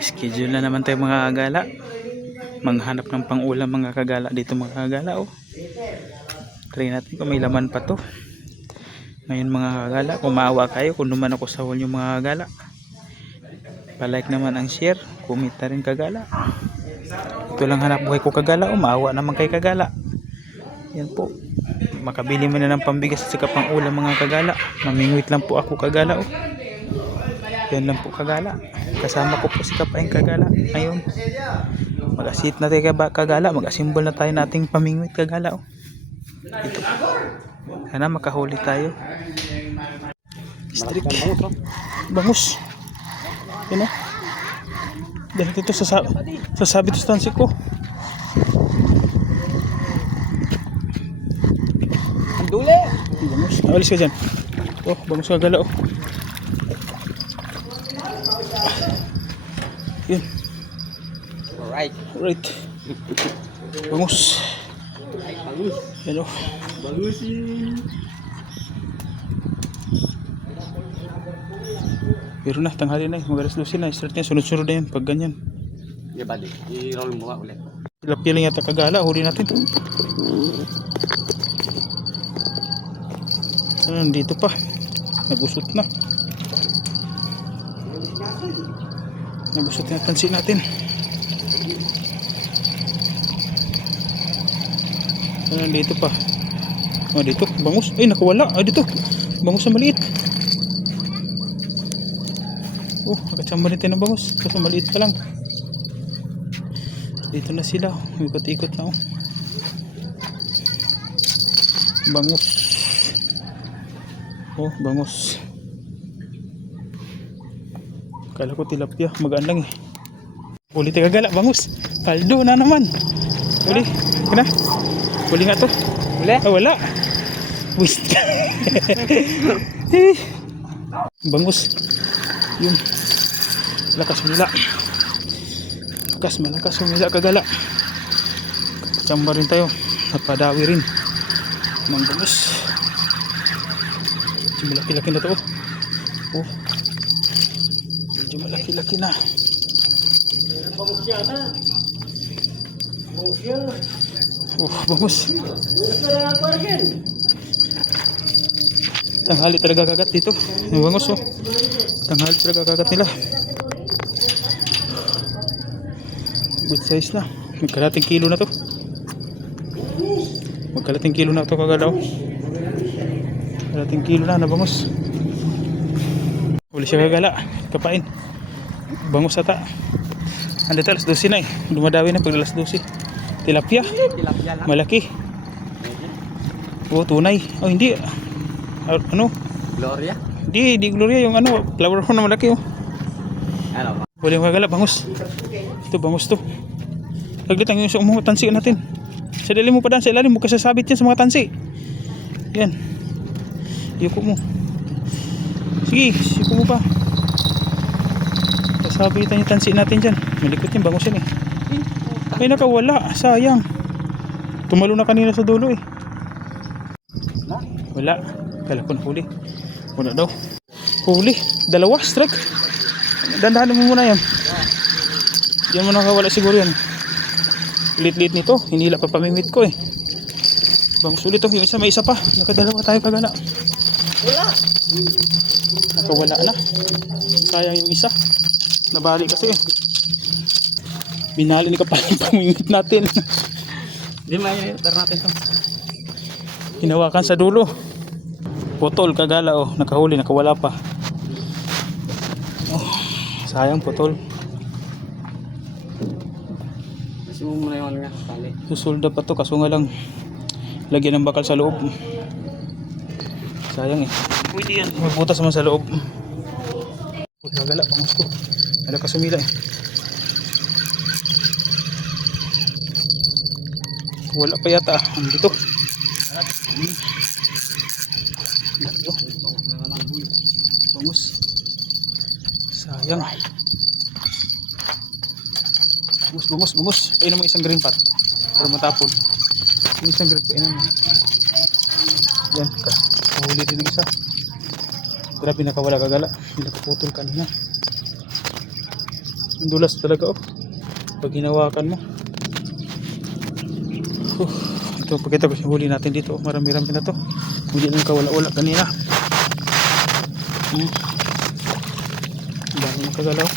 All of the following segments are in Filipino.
Schedule na naman tayo mga kagala. Manghanap ng pang-ulam mga kagala dito mga kagala. Oh. Try natin kung may laman pa to. Ngayon mga kagala, kung maawa kayo, kung naman ako sa huli mga kagala, palike naman ang share, comment na rin kagala. Ito lang hanap buhay ko kagala. Oh, maawa naman kay kagala. Yan po. Makabili mo na ng pambigas at saka pang-ulam mga kagala. Mamingwit lang po ako kagala. Oh. Yan lang po kagala. Kasama ko po si Kapaing kagala. Ngayon, mag-asit na tayo kagala. Mag-asimbol na tayo nating pamingwit kagala. Oh. Ito. Sana makahuli tayo. Strik. Bangus. Yan o. Dahil dito sasabi ito sa tansik ko. Ang duli. Bangus. Alis ka dyan. Oh, bangus kagala. Oh. Yun. Alright. Bangus. Yan o. Bangusin. Pero na, tanghali na eh. Mag-alas 12 na. Start niya. Sunod-sunod na yan. Pag ganyan. Yeah, buddy. I-roll mo nga ulit. Tilapia lang yata kagala. Huli natin. Nandito pa. Nagusot na. Nagusot na tansin natin. Dito pa. Oh, dito. Bangus. Ay, nakawala. Ay, dito. Bangus na maliit. Oh, nakachamba rin tayo ng bangus. Kasi maliit pa lang. Dito na sila. Ikot-ikot na. Oh. Bangus. Oh, bangus. Kala ko tilapia. Magaan lang eh. Uli tayo kagala. Bangus. Paldo na naman. Uli. Kena. Uli nga to. Uli? Ah, wala. Wist ka. Bangus. Yun. Lakas humila. Malakas humila kagala. Chamba rin tayo. Napadawi rin. Mga bangus. Medyo malaki-laki na to. Oh. Medyo malaki-laki na. Oh, bangus. Tanghali talaga kagat dito. Yung bangus oh. Tanghali talaga kagat nila. Good size na. Magkalating kilo na to. Magkalating kilo na to kagalaw. Magkalating kilo na bangus. Uli siya kagala. Kapain. Bangus ata. Andito alas 12 na eh. Dumadawi na pag alas 12. Tilapia. Malaki. Oh, tunay. Oh, hindi. Ano? Gloria? Di Gloria yung ano, flower horn na malaki oh. Ano? Huli mo kagala, bangus. Ito, bangus to. Laglit ang yung sa mga tansi natin. Sa ilalim mo pa dan, sa ilalim mo kasasabit yan sa mga tansi. Yan. Yuko mo. Sige, yuko mo pa. Kasabitan yung tansi natin dyan. Malikot yung bangus yan eh. Ay, nakawala. Sayang. Tumalo na kanina sa dulo eh. Wala. Kala ko na huli. Wala daw. Huli. Dalawa. Strike. Dandahan mo muna yan. Yan mo nakawala siguro yan. Lit-lit nito. Hinila pa pamimit ko eh. Bangus ulit to. Yung isa may isa pa. Nakadalawa tayo kagala. Wala. Nakawala na. Sayang yung isa. Nabali kasi eh. Binali ni Kapaling pamimit natin. Hindi may tar natin to. Hinawakan sa dulo. Putol kagala oh. Nakahuli. Nakawala pa. Oh, sayang putol. Sumo na yung nga. Susulda pa to kaso nga lang lagyan ng bakal sa loob. Sayang eh. Pwede yan. May butas naman sa loob. Nagala bangus ko. Ada kasumila eh. Wala pa yata. Andito. Bangus. Sayang. Bangus. Painan mo isang green pot. Para matapon. Yung isang green painan mo. Yan. Kahuli din ng isa. Grabe nakawala kagala. Hindi nakaputol kanina. Ang dulas talaga oh. Pag hinawakan mo. Ito, pakita ko yung huli natin dito. Marami-rami na to. Hindi lang kawala-wala kanina. Dami na kagalaw.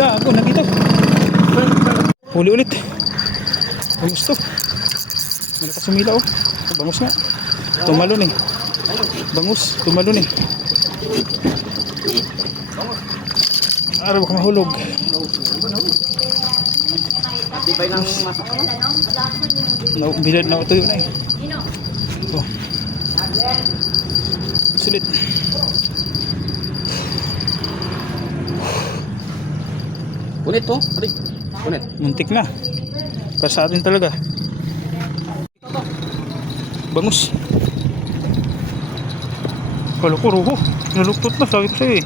Gago, nandito. Huli ulit. Bangus to. Malakas sumila oh. Bangus nga. Tumalon eh. Bangus, tumalon eh. Araw baka mahulog. Di ba yung masak? Bilad na ito yun eh. Oh. Sulit. Kunit to. Aray. Kunit. Muntik na. Para sa atin talaga. Bangus. Kala ko ruho. Naluktot na. Sabi ko sa'yo eh.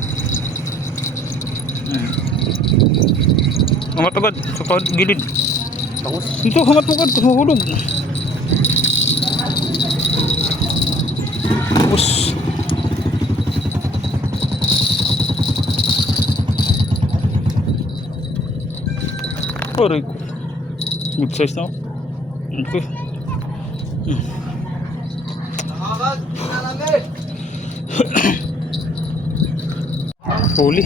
Hangat agad. Sa gilid. Bangus. Ito, hangat agad. Kasi mahulog. Bangus. Aray ko. Good size na. Okay. Huli.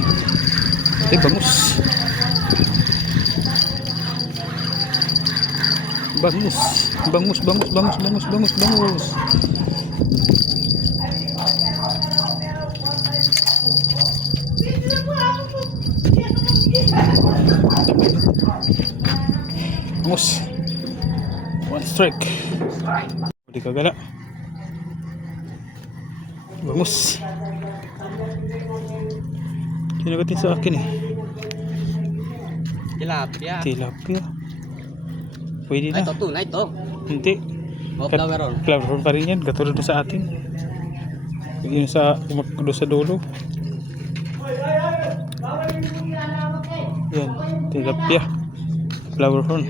Ay, bangus. Bangus. Bangus, bangus, bangus, bangus, bangus, bangus. Bangus. One strike. Hindi kagala. Bangus. Sinagatin sa akin eh. Tilapia. Tilapia. Pwede Ay, na. to. Tunay to. Hindi. O, flower roll. Flower pa rin yan. Katulad na sa atin. Pwede na sa kumakado sa dulo. Yan. Tilapia. Flower horn.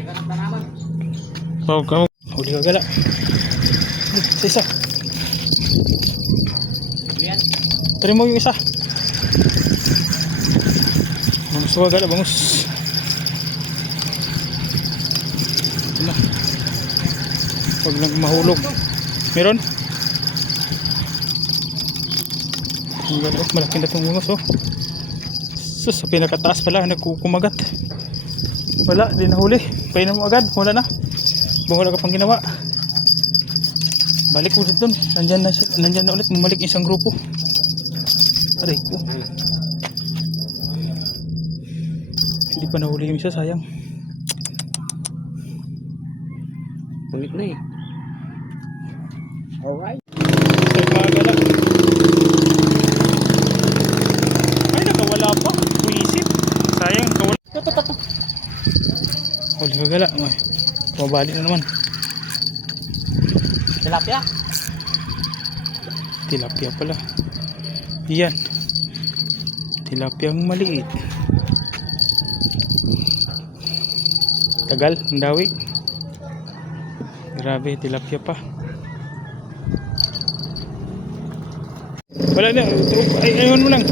Kamu. Huli ka gala. Sa isa. Yan. Try mo yung isa. Bangus ka gala. Bangus. Ito na. Huwag lang mahulog. Meron? Ang gala. Oh, malaki na itong bangus oh. Sus, sa pinakataas pala. Nagkukumagat. Wala. Di nahuli. Painan mo agad. Wala na. Wala ka pang ginawa. Balik ulit dun. Nandyan na ulit. Bumalik isang grupo. Aray ko. Hindi pa nahuli yung isa. Sayang. Kunit na eh. Alright. Start mga gala. Ay, nakawala pa. Buisit. Sayang. Nakawala. Huli ka gala. Ay, kumabali na naman. Tilapia. Tilapia pala. Yan. Tilapia ang maliit. Tagal, ang dawi. Grabe, tilapia pa. Wala na. Ay, ayun mo lang.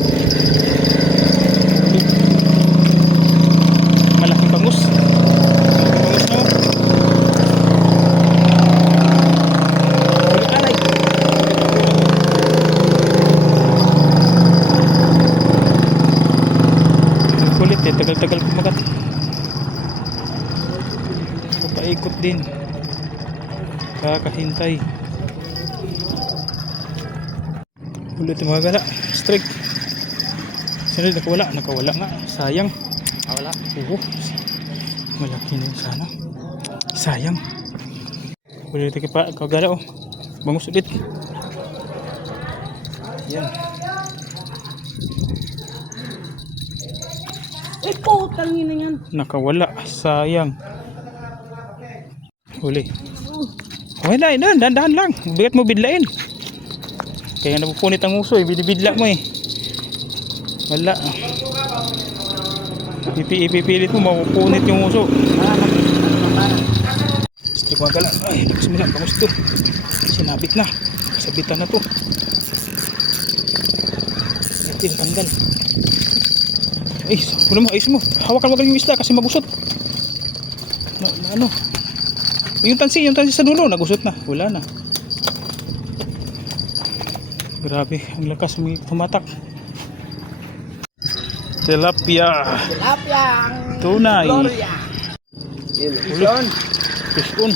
Malaking bangus. Bangus na mo. Kulit eh, tagal-tagal kumagat. Papaikot din. Kakahintay. Ulit yung mga gala. Strike. Sunod nakawala. Nakawala nga. Sayang. Wala. Oo. Malaki na yun sana. Sayang. Ulit yung kagala oh. Bangus ulit. Yan. Eh, putang ina yan. Nakawala. Sayang. Huli. Okay na, dahan-dahan lang. Bigat mo bidlain. Kaya napupunit ang uso eh. Bidla mo eh. Wala. Ipipilit mo, mapupunit yung uso. Strike mga gala. Ay, nakas mo lang. Bangus to. Sinabit na. Sabitan na to. tinatanggal. Ay, ayos mo. Hawakan mo yung isda kasi magusot. Ano? Yung tansi sa dulo, nagusot na. Wala na. Grabe, ang lakas may tumatak. Tilapia. Tilapia ang Tunay. Gloria. Yun. Fish on.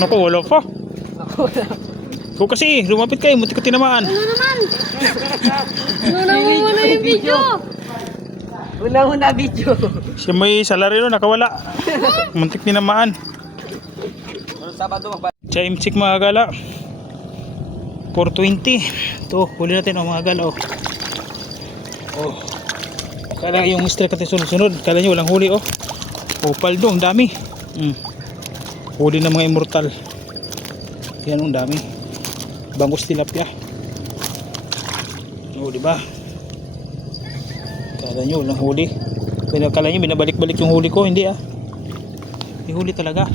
Naku, wala pa. Ikaw kasi, lumapit kayo, muntik ko tinamaan. Ano naman? Nuna mo muna yung video. Una video. Siya may salary no, nakawala. Muntik tinamaan. Sabado magba. Time check mga gala. 4:20. Ito, huli natin ang mga gala. Oh. Kala yung strike natin sunod-sunod. Kala nyo walang huli oh. Paldo, ang dami. Huli ng mga immortal. Yan ang dami. Bangus tilapia. Oh, di ba? Kala nyo walang huli. Kala nyo binabalik-balik yung huli ko, hindi ah. May huli talaga.